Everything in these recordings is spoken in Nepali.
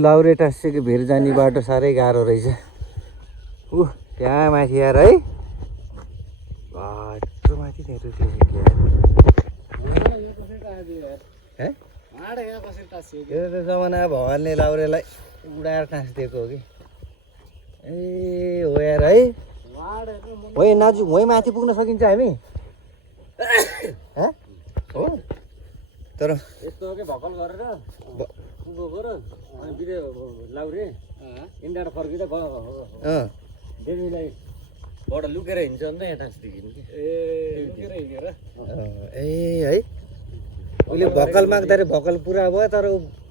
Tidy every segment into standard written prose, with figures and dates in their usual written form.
लाउरे टाँसेको भिर जाने बाटो साह्रै गाह्रो रहेछ। त्यहाँ माथि यार है बाटो माथि यो त जमाना भगवान्ले लाउरेलाई उडाएर टाँसिदिएको हो कि। ए हो यार है वहीँ नाजु वहीँ माथि पुग्न सकिन्छ हामी हो तर यस्तो के भकल गरेर पुगेको र अनि बिरे लाउरे इन्डियाबाट फर्किँदा डेमीलाई बाट लुकेर हिँड्छ नि त यहाँ टाँसिदियो कि ए लुकेर हिँडेर ए है उसले भकल माग्दाखेरि भकल पुरा भयो तर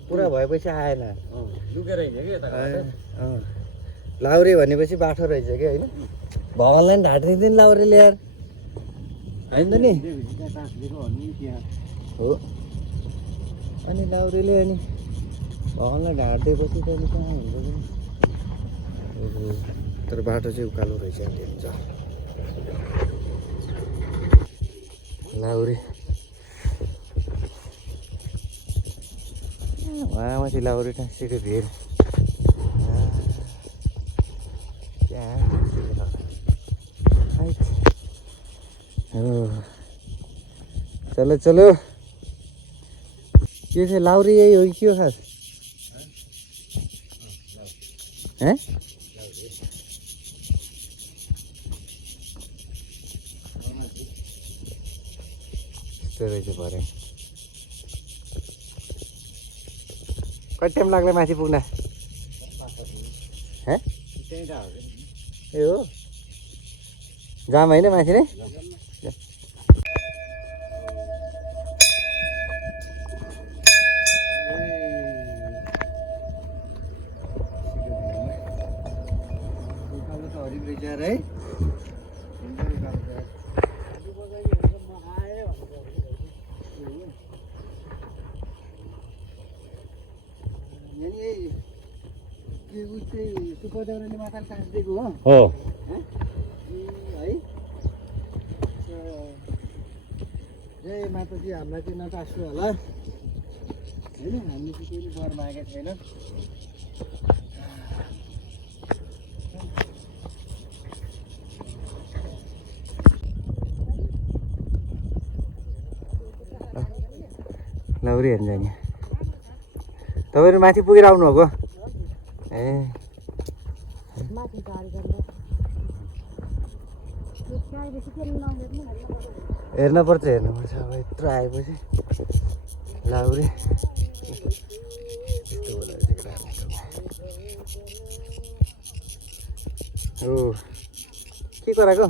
पुरा भएपछि आएन लुकेर हिँड्यो कि यता लाउरे भनेपछि बाठो रहेछ कि होइन भगवान्लाई पनि ढाँटिदिँदैन लाउरेले यार होइन त नि हो अनि लाउरेले अनि भगवान्लाई ढाँटिदिएपछि त अनि कहाँ हुन्छ पनि तर बाटो चाहिँ उकालो रहेछ हुन्छ लाउरे उहाँमाथि लाउरे टाँसेको भिर चलो चलो के छ लाउरे यही हो कि के हो खास हैं यस्तो रहेछ भरे कति टाइम लाग्ला माथि पुग्न हैं ए हो जाम होइन माथि नै हो है माताजी हामीलाई चाहिँ नटास्नु होला होइन हामीले चाहिँ केही बर मागेको छैन लाउरे हेर्नु जाने तपाईँहरू माथि पुगेर आउनुभएको ए हेर्नुपर्छ अब यत्रो आएपछि लाउरे हो के गराएको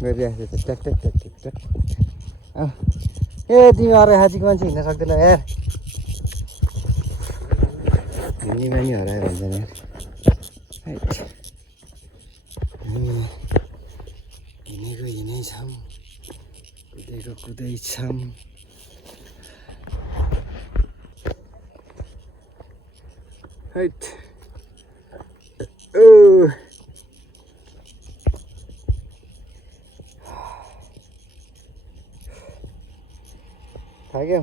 गरिरहेको छ ट्याक ट्याक ट्याक ट्याक ट्याक ए तिमी अरू हाजीको मान्छे हिँड्न सक्दैन यार हिँड्नेमा नि हरायो भन्छ यार हिँडेको हिँडेछौँ कुदेको कुदैछौँ हैट थाक्यो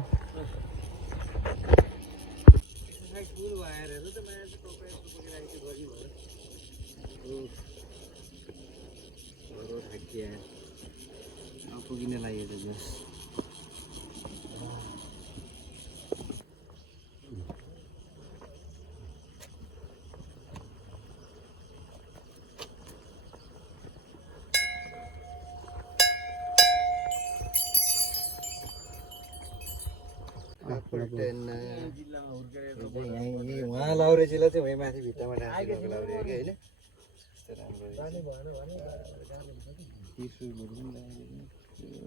पुगिन लागेको जस उहाँ लाउरे जिल्ला चाहिँ वहीँ माथि भित्तामा डाँसेको लाउरे हो कि होइन त्यस्तो राम्रो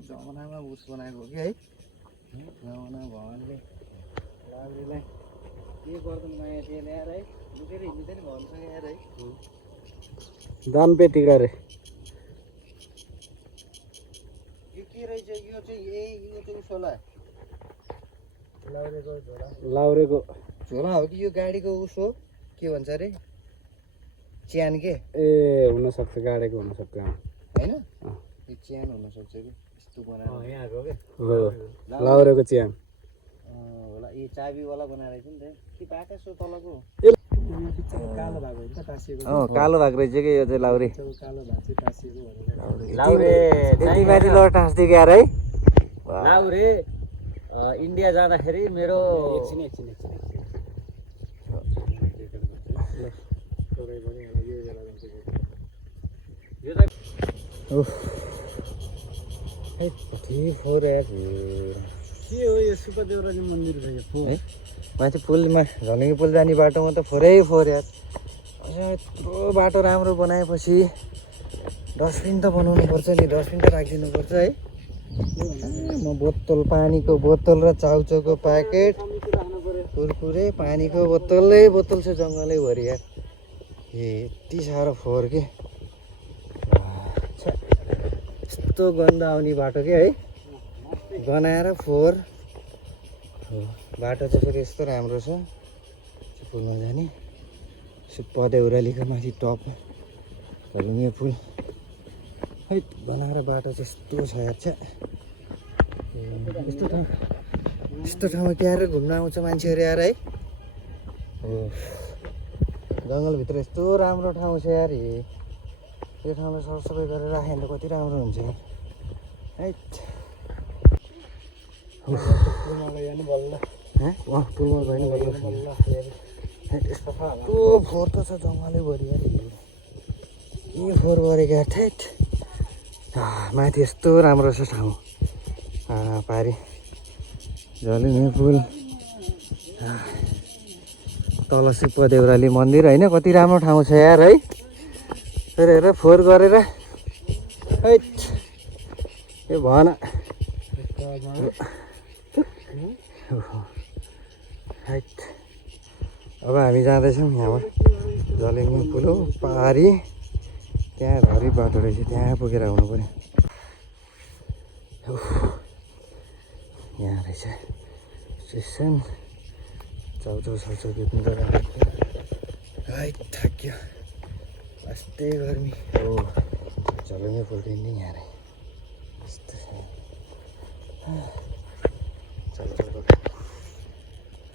जमानामा उस बनाएको हो कि है जमाना भगवान्ले लाउरेलाई के गर्दैन माया थिएन यार है लुकेर हिँड्दैन भगवान्सँग यार है दाम पेटी गरे यो के रहेछ यो चाहिँ यो चाहिँ सोला लाउरेको झोला हो कि यो गाडीको उस हो के भन्छ अरे च्यान के ए हुनसक्छ गाडीको हुनसक्छ होइन यो च्यान हुनसक्छ कि यस्तो बनाएर यहाँको के लाउरेको च्यान चाबीवाला बनाएर थियो नि त कि बाटा सो तलको कालो भएको हुन्छ टाँसिएको कालो भएको रहेछ कि यो चाहिँ लाउरे कालो भएको चाहिँ टाँसिएको भनेर लाउरे त्यति माथि ल टाँस्दै गएर है लाउरे इन्डिया जाँदाखेरि मेरो एकछिन यो त के हो यो सुपदेउराली मन्दिर छ यो है माथि पुलमा झलुङ्गे पुल जाने बाटोमा त फोहोरै फोहोर यार यत्रो बाटो राम्रो बनाएपछि डस्टबिन त बनाउनु पर्छ नि डस्टबिन त राखिदिनुपर्छ है म बोतल पानीको बोतल र चाउचाउको प्याकेट कुरकुरे पानीको बोतल छ जङ्गलैभरि यार यति साह्रो फोहोर के यस्तो गन्ध आउने बाटो के है गनाएर फोहोर बाटो चाहिँ फेरि यस्तो राम्रो छ पुलमा जाने सुपदेउरालीको माथि टप झलुङ्गे पुल है बनाएर बाटो चाहिँ यस्तो छ यार छ यस्तो ठाउँमा क्याएर घुम्न आउँछ मान्छेहरू यार है हो जङ्गलभित्र यस्तो राम्रो ठाउँ छ यार यो ठाउँलाई सरसफाइ गरेर राख्यो भने त कति राम्रो हुन्छ है पुलमा गयो भने बल्ल पुलमा गयो भने बल्ल यस्तो फोहोर त छ जङ्गलैभरि यार के फोहोर गरेको यार ठेट माथि यस्तो राम्रो छ ठाउँ पारी झलुङ्गे पुल तल सुपदेउराली मन्दिर होइन कति राम्रो ठाउँ छ यार है फेरि हेर फोहोर गरेर हैट यो भन हैट अब हामी जाँदैछौँ यहाँबाट झलुङ्गे पुल हो पारी त्यहाँ धरी बाटो रहेछ त्यहाँ पुगेर आउनु पऱ्यो यहाँ रहेछ स्टेसन चाउचाउ साउचाउ बेच्नु जग्गा हैट थाक्यो यस्तै गर्मी हो झलुङ्गे पुल पनि यहाँ रहेछ यस्तो चाउचाउ दोकान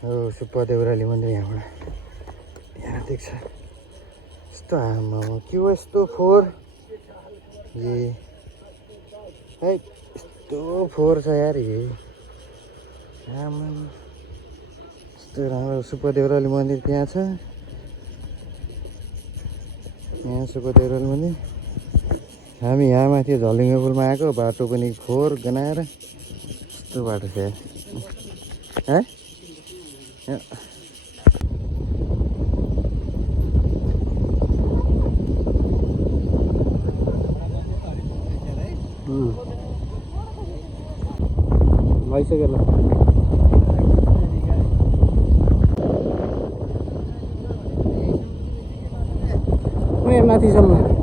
हो सुपदेउराली मन्दिर यहाँबाट यहाँ देख्छ यस्तो आमा के हो यस्तो फोहोर है यस्तो फोहोर छ यार आमा यस्तो राम्रो सुपदेउराली मन्दिर त्यहाँ छ यहाँ सुपदेउराली मन्दिर हामी यहाँ माथि झलुङ्गे पुलमा आएको बाटो पनि फोहोर गनाएर यस्तो बाटो छ है भइसक्यो ल माथिसम्म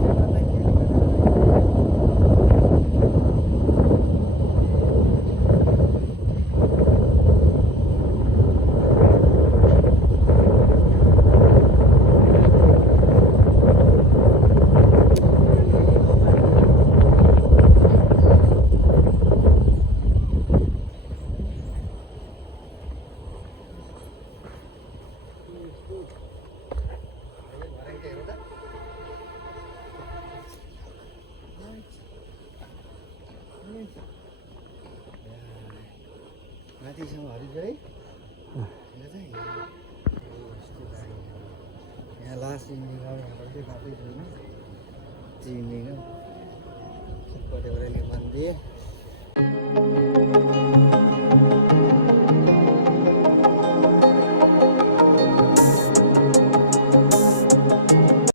माथिसम्म हरिज है यहाँ लास्ट इन्डिङ अब यहाँबाट चाहिँ गएको छैन इन्डिङ सुपदेउराली मन्दिर